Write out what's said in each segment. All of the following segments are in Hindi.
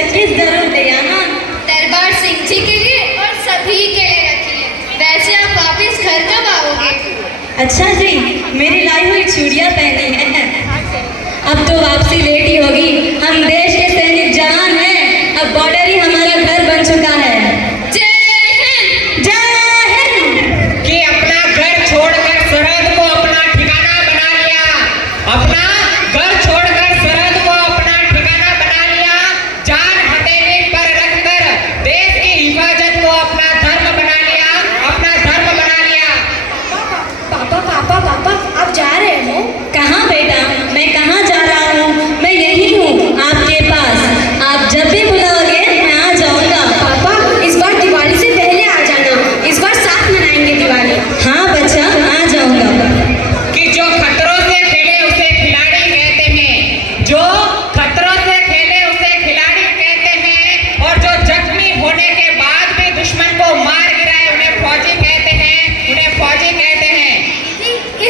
26 जरूर दे आना। दरबार सिंह जी के लिए और सभी के लिए रखिए। वैसे आप वापस घर कब आओगे? अच्छा जी, मेरी लाई हुई चूड़ियाँ पहनी है। अब तो वापसी लेट ही होगी। हम देश के सैनिक जवान हैं। अब बॉर्डर ही हमारा घर बन चुका है। जय हिंद। जय हिंद। कि अपना घर छोड़कर सरहद को अपना ठिकाना बना लिया। अपना घर छोड़कर सरहद को अपना ठिकाना बना लिया। जान हथेली पर रखकर देश की हिफाजत को अपना धर्म बना लिया। अपना धर्म बना लिया। पापा पापा पापा, आप जा रहे हो? कहाँ बेटा, मैं कहाँ जा रहा हूँ? मैं यही हूँ आपके पास। आप जब भी बुलाओगे मैं आ जाऊँगा। पापा, इस बार दिवाली से पहले आ जाना। इस बार साथ मनाएंगे दिवाली। हाँ बच्चा, आ जाऊँगा। कि जो खतरों से खेले उसे खिलाड़ी कहते हैं। जो खतरों से खेले उसे खिलाड़ी कहते हैं। और जो जख्मी होने के बाद भी दुश्मन को मार गिराए उन्हें फौजी कहते हैं। उन्हें फौजी कहते हैं।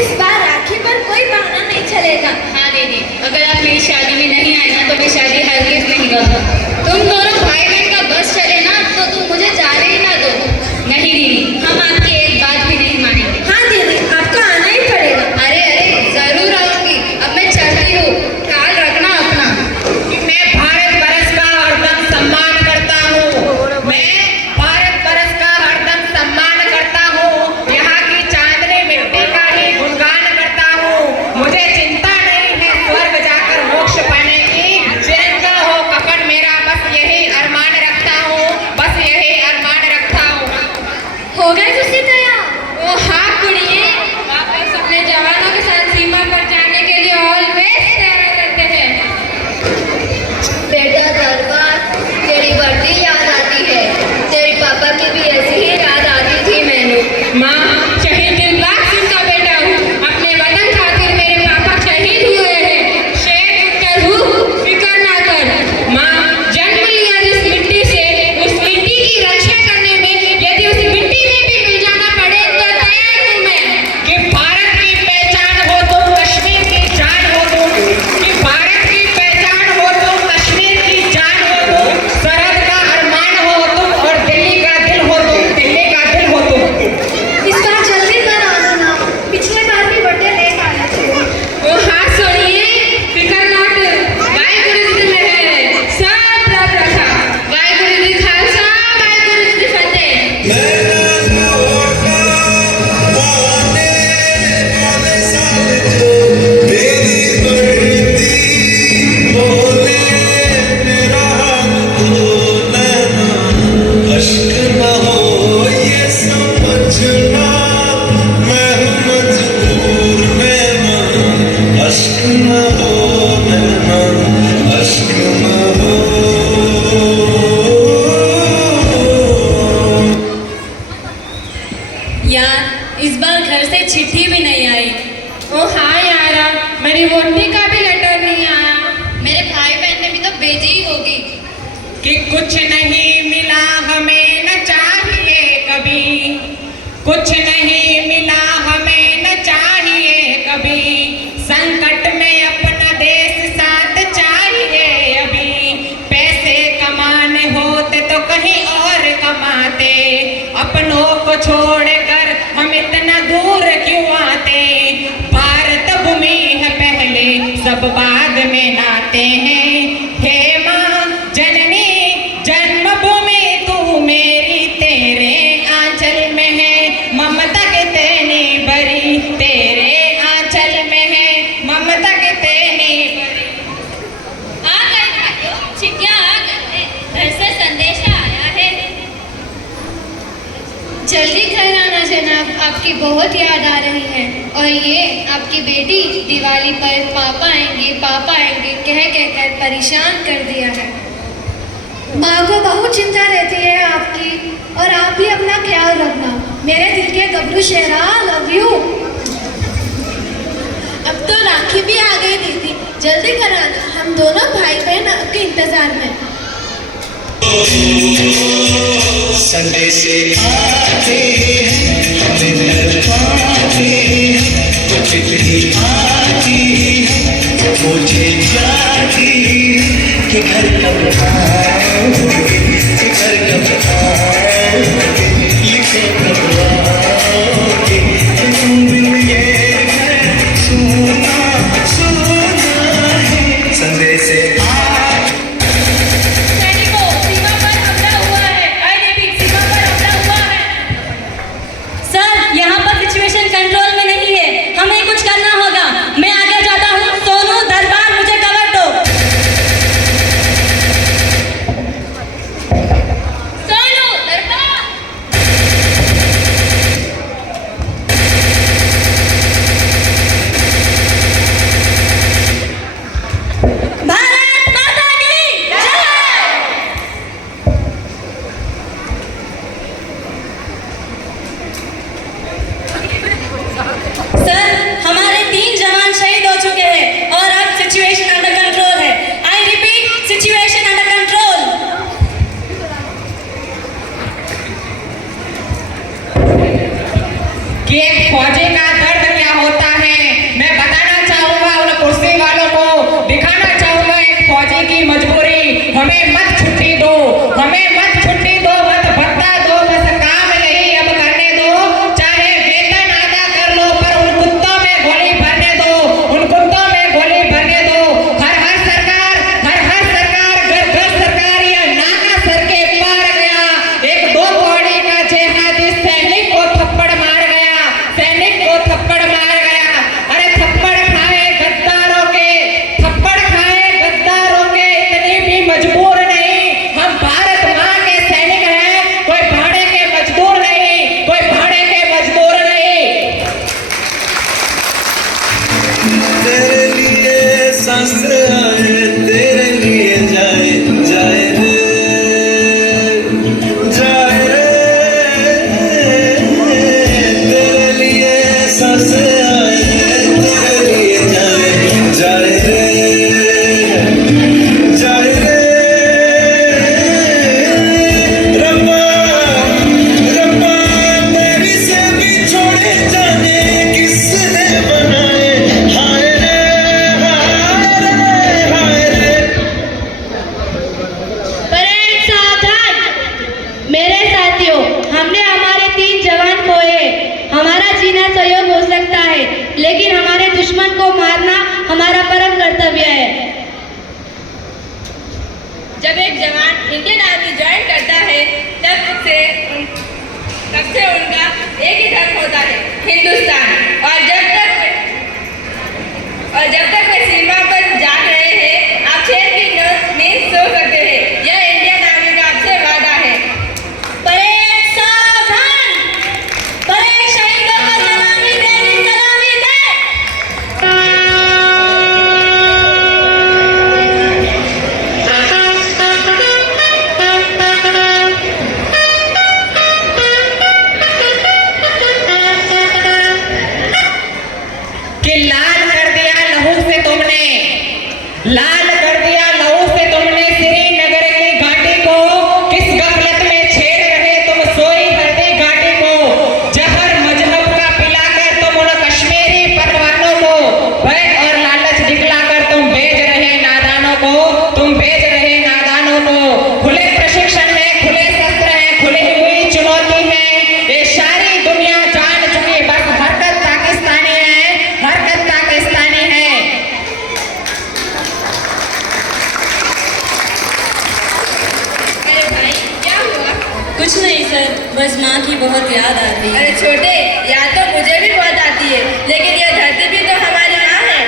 इस बार राखी पर कोई बहाना नहीं चलेगा। हाँ दीदी, अगर आप मेरी शादी में नहीं आए ना तो मैं शादी हरगिज़ नहीं करूँगा। तुम दोनों भाई बहन का बस चले ना तो तुम मुझे जाने ही ना दो। नहीं दीदी, हम आपकी एक बात भी नहीं मानेंगे। हाँ दीदी, आपको आना ही पड़ेगा। अरे अरे, जरूर आऊँगी। अब मैं चलती हूँ, ख्याल रखना अपना। कि मैं भारत वर्ष का हरदम सम्मान करता हूँ। मैं भारत वर्ष का हरदम सम्मान करता हूँ। यहाँ की चांदनी मिट्टी का ही गुणगान करता हूँ। मुझे चिंता नहीं है स्वर्ग जाकर मोक्ष पाने की। तिरंगा हो कफन मेरा, बस यही अरमान रखता हूँ। बस यही अरमान रखता हूँ। हो गए तुझसे तैयार? ओ हाँ कुड़िए, वापस अपने जवानों के साथ सीमा पर जाने के लिए ऑलवेज तैयार रहते हैं। बेटा दरबार, तेरी वर्दी याद आती है। तेरे पापा की भी ऐसी ही याद आती थी मैंने। माँ, शहीद दिलबाग सिंह का बेटा हूँ। अपने वतन खातिर मेरे पापा शहीद हुए हैं। शेर उठकर हूँ, फिकर ना कर। माँ, जन्म लिया जिस मिट्टी से, उस मिट्टी की रक्षा करने में यदि उस मिट्टी में भी मिल जाना पड़े तो तैयार हूँ मैं। कि भारत की पहचान हो तो कश्मीर की जान हो तुम। कि भारत की पहचान हो तो कश्मीर की जान हो तुम। सरहद का अरमान हो तुम और दिल्ली का दिल हो तुम। दिल्ली का दिल हो तुम। इस बार जल्दी कर आना ना। पिछले बार भी बर्थडे लेट आए थे। ओ हाँ सुनिए, फिकर ना कर। वाहिगुरु जी ने है सब रख रखा। वाहिगुरु जी खालसा, वाहिगुरु जी फतेह। यार, इस बार घर से चिट्ठी भी नहीं आई। ओ हाँ यारा, मेरी वोटी का भी लेटर नहीं आया। मेरे भाई बहन ने भी तो भेजी ही होगी। कि कुछ नहीं मिला हमें न चाहिए कभी। कुछ नहीं मिला हमें न चाहिए कभी। संकट में अपना देश साथ चाहिए अभी। पैसे कमाने होते तो कहीं और कमाते। अपनों को छोड़कर हम इतना दूर क्यों आते। भारत भूमि है पहले, सब बाद में नाते हैं। हे माँ जननी जन्मभूमि तू मेरी, तेरे आंचल में है ममता के तेनी बरी। तेरे आंचल में है ममता के तेनी बरी। आ गए भाइयों, चिट्ठियाँ आ गए। घर से संदेशा आया है। जल्दी घर आना जनाब, आपकी बहुत याद आ रही है। और ये आपकी बेटी दिवाली पर पापा आएंगे कह कहकर परेशान कर दिया है। माँ को बहुत चिंता रहती है आपकी। और आप भी अपना ख्याल रखना। मेरे दिल के गबरू शहरा, लव यू। अब तो राखी भी आ गई दीदी, जल्दी कराना। हम दोनों भाई बहन आपके इंतजार में। संदेश आते हैं, हमें पाते हैं, चिट्ठी आती है, मुझे जाती है कि घर कब आए। हमें मत छुट्टी दो, हमें मत छुट्टी दो, मत भत्ता दो, बस काम यही अब करने दो। चाहे वेतन आधा कर लो, पर उन कुत्तों में गोली भरने दो, उन कुत्तों में गोली भरने दो। हर हर सरकार, घर घर सरकार, यह नाका सर के पार गया। एक दो कौड़ी का जेहादी सैनिक को थप्पड़ मार गया, सैनिक को थप्पड़ मार गया। अरे थप्पड़ खाए गद्दारों के, थप्पड़ खाए गद्दारों के, इतनी भी मजबूर नहीं। हम भारत माँ के सैनिक हैं, कोई भाड़े के मजदूर नहीं, कोई भाड़े के मजदूर नहीं। तेरे लिए सांस आए, तेरे लिए जाए जाए रे, जाए रे। तेरे लिए सांस आए, तेरे लिए जाए जाए रे, जाए रे। रब्बा रब्बा तेरी से भी छोड़े जाने किसने बनाए, हाय रे हाय रे हाय रे। परेड सावधान। मेरे साथियों, हमने हमारे 3 जवान खोए। हमारा जीना सहयोग हो सकता है, लेकिन हमारे दुश्मन को मारना हमारा परम कर्तव्य है। जब एक जवान इंडियन आर्मी ज्वाइन करता है तब से उनका एक ही धर्म होता है, हिंदुस्तान। और जब तक वे सीमा पर जाग रहे हैं, आप शेर की नींद सो सकते हैं। यह इंडियन आर्मी का आपसे वादा है। परेड सावधान। परेड शहीदों को सलामी दे, सलामी दे। कि लाल कर दिया लहू से तुमने, लाल कर दिया लहू से तुमने श्रीनगर की घाटी को। किस गफलत में छेड़ रहे तुम सोई हरदी घाटी को। जहर मजहब का पिलाकर तुम उन कश्मीरी परवानों को, भय और लालच दिखलाकर तुम भेज रहे नादानों को, तुम भेज रहे नादानों को। खुले प्रशिक्षण है, खुले शस्त्र है, खुली हुई चुनौती है। ये सारी दुनिया जान चुकी, बस हरकत पाकिस्तानी है, हरकत पाकिस्तानी है। अरे भाई, क्या हुआ? कुछ नहीं सर, बस माँ की बहुत याद आ रही है। अरे छोटे, याद तो मुझे भी बहुत आती है, लेकिन यह धरती भी तो हमारी माँ है।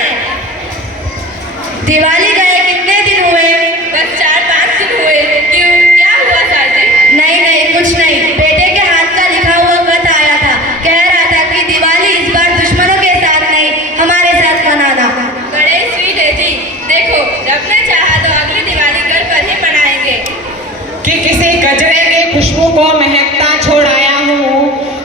दिवाली गए कितने दिन हुए? बस 4-5 दिन हुए। क्यों, क्या हुआ साथी? नहीं नहीं, कुछ नहीं। बेटे के हाथ का लिखा हुआ खत आया था, कह रहा था कि दिवाली इस बार दुश्मनों के साथ नहीं, हमारे साथ मनाना। बड़े स्वीट है जी। देखो, रब ने चाहा तो अगली दिवाली घर पर ही मनाएंगे। कि किसी गजरे की खुशबू को महकता छोड़ आया हूँ,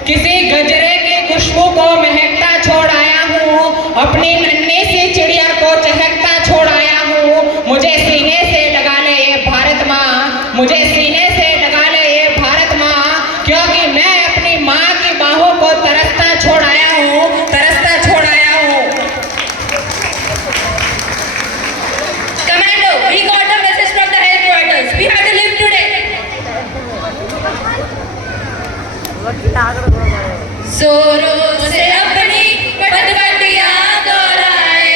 किसी गजरे की खुशबू को महकता छोड़ आया हूँ। अपनी नन्ही सी चिड़िया को चहकता छोड़ आया हूँ। मुझे सीने से लगा ले ये भारत माँ, मुझे सीने से लगा ले ये भारत माँ, क्योंकि मैं अपनी माँ की बाहों को तरसता छोड़ आया हूँ, तरसता छोड़ आया हूँ। Commando, we got a message from the headquarters. We have to leave today. जोरों से अपनी पटपटिया दोहराए,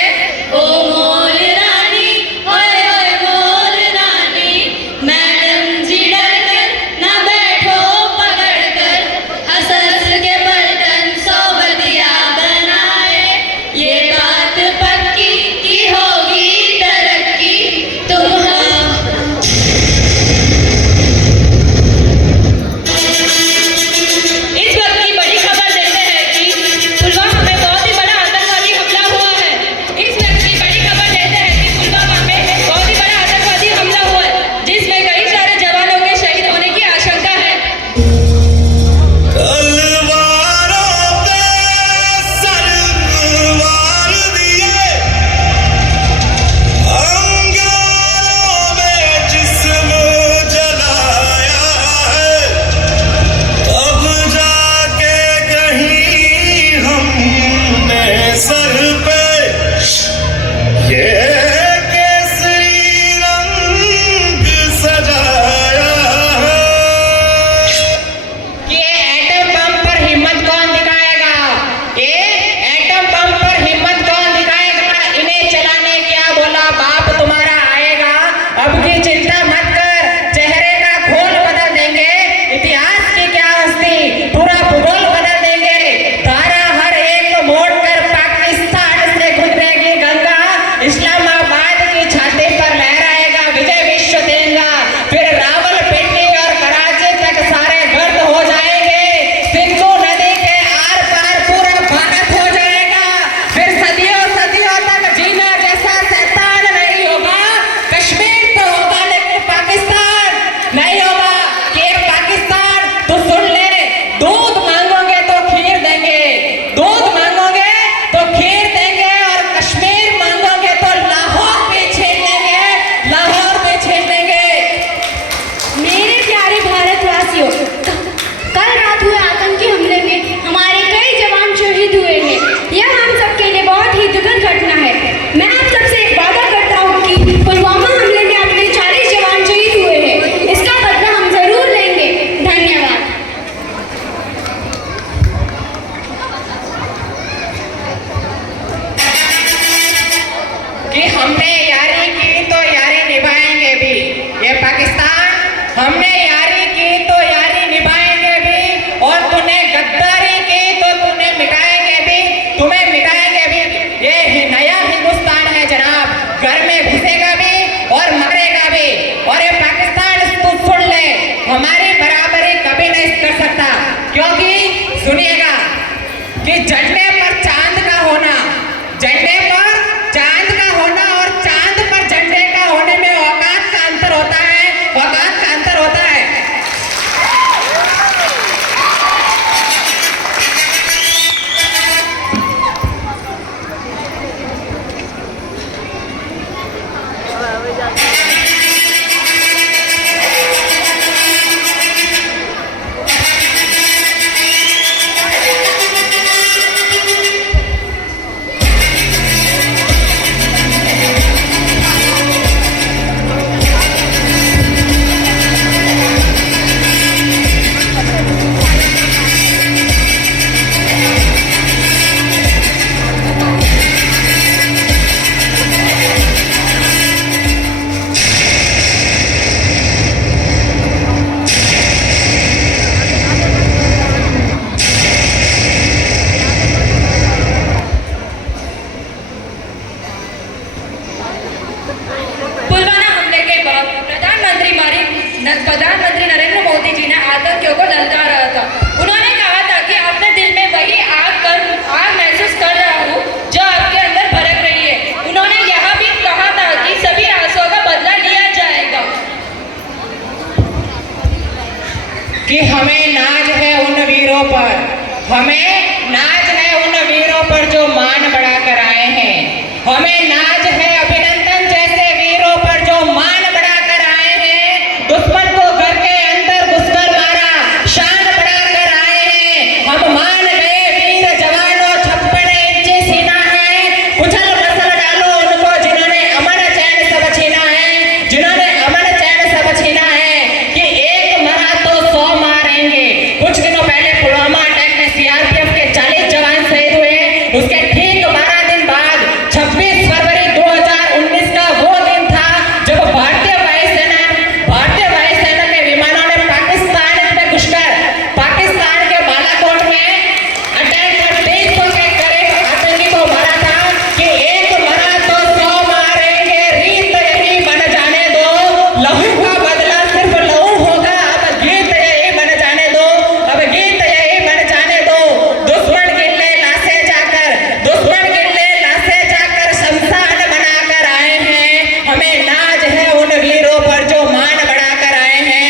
ओ मोल रानी, ओए ओए मोल रानी। मैडम जी डर कर न बैठो पकड़ कर, हंस हंस के पलटन सोबतिया बनाए। ये बात पक्की की होगी तरक्की, तुम इस वक्त की बड़ी खबर देते हैं कि सुनिएगा कि झंडे पर चांद का होना, झंडे पर चांद का होना और चांद पर झंडे का होने में औकात का अंतर होता है, औकात का अंतर होता है। पुलवामा हमले के बाद प्रधानमंत्री नरेंद्र मोदी जी ने आतंकियों को ललकारा था। उन्होंने कहा था कि अपने दिल में वही आग महसूस कर रहा हूँ जो आपके अंदर भड़क रही है। उन्होंने यह भी कहा था कि सभी आंसुओं का बदला लिया जाएगा। कि हमें नाज है उन वीरों पर, हमें नाज है उन वीरों पर जो मान बढ़ाकर आए हैं। हमें नाज है अभिनंदन जैसे वीरों पर जो मान बढ़ाकर आए हैं। दुश्मन को घर के अंदर घुसकर मारा, शान बढ़ाकर आए हैं। हम मान गए वीर जवानों, 56 इंची सीना है। कुचल मसल डालो उनको जिन्होंने अमन चैन सब छीना है, जिन्होंने अमन चैन सब छीना है। कि एक मरा तो 100 मारेंगे। कुछ दिनों पहले पुलवामा अटैक में सीआरपीएफ के 40 जवान शहीद हुए। उसके ठीक 12 दिन बाद 26 फरवरी 2019 का वो दिन था जब भारतीय वायुसेना के विमानों ने पाकिस्तान में घुसकर पाकिस्तान के बालाकोट में अटैक कर 300 के करीब आतंकी को मारा था। कि एक मरा तो 100 मारेंगे, रीत यही बन जाने दो। लहू का बदला सिर्फ लहू होगा, अब गीत यही बन जाने दो, अब गीत यही बन जाने दो। दुश्मन गिल्ले लाशे जाकर, दुश्मन गिल्ले लाशे जाकर शमशान बनाकर आए हैं। हमें नाज है उन वीरों पर जो मान बढ़ाकर आए हैं,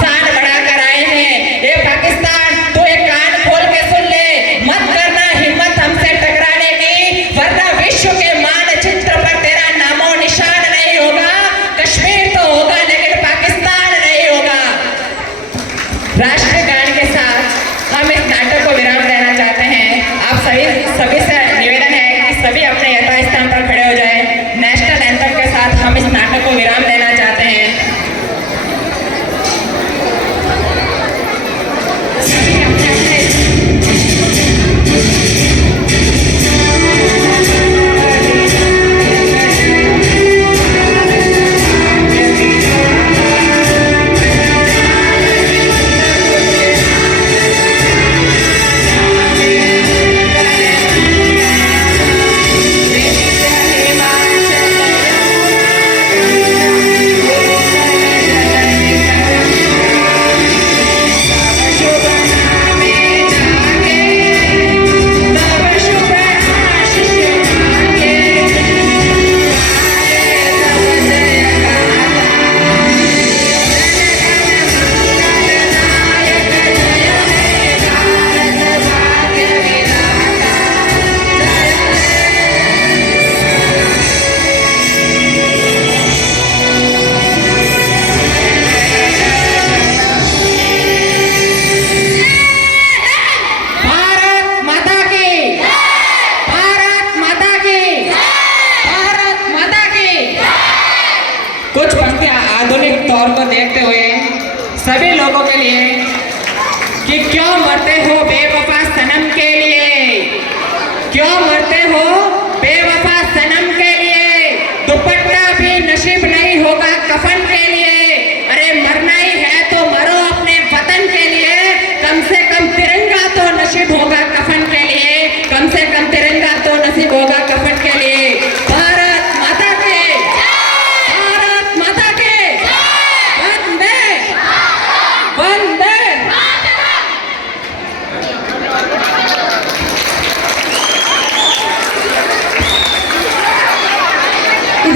शान बढ़ाकर आए हैं। ये पाकिस्तान तू एक कान खोल के सुन ले, मत करना हिम्मत हमसे टकराने की, वरना विश्व के मानचित्र पर तेरा नामो निशान नहीं होगा। कश्मीर तो होगा लेकिन पाकिस्तान नहीं होगा। राष्ट्रीय गान के साथ हम इस नाटक को विराम देना चाहते हैं। आप सभी से निवेदन है कि सभी अपने यथास्थान पर खड़े हो जाएं। नेशनल एंथम के साथ हम इस नाटक को विराम देना चाहते हैं। सभी अपने अपने कुछ पंक्तियां आधुनिक तौर को देखते हुए सभी लोगों के लिए कि क्यों मरते हो बेवफा सनम के लिए, क्यों मरते हो बेवफा सनम के लिए। दुपट्टा भी नसीब नहीं होगा कफन के लिए। अरे मरना ही है तो मरो अपने वतन के लिए। कम से कम तिरंगा तो नसीब होगा कफन के लिए, कम से कम तिरंगा तो नसीब होगा कफन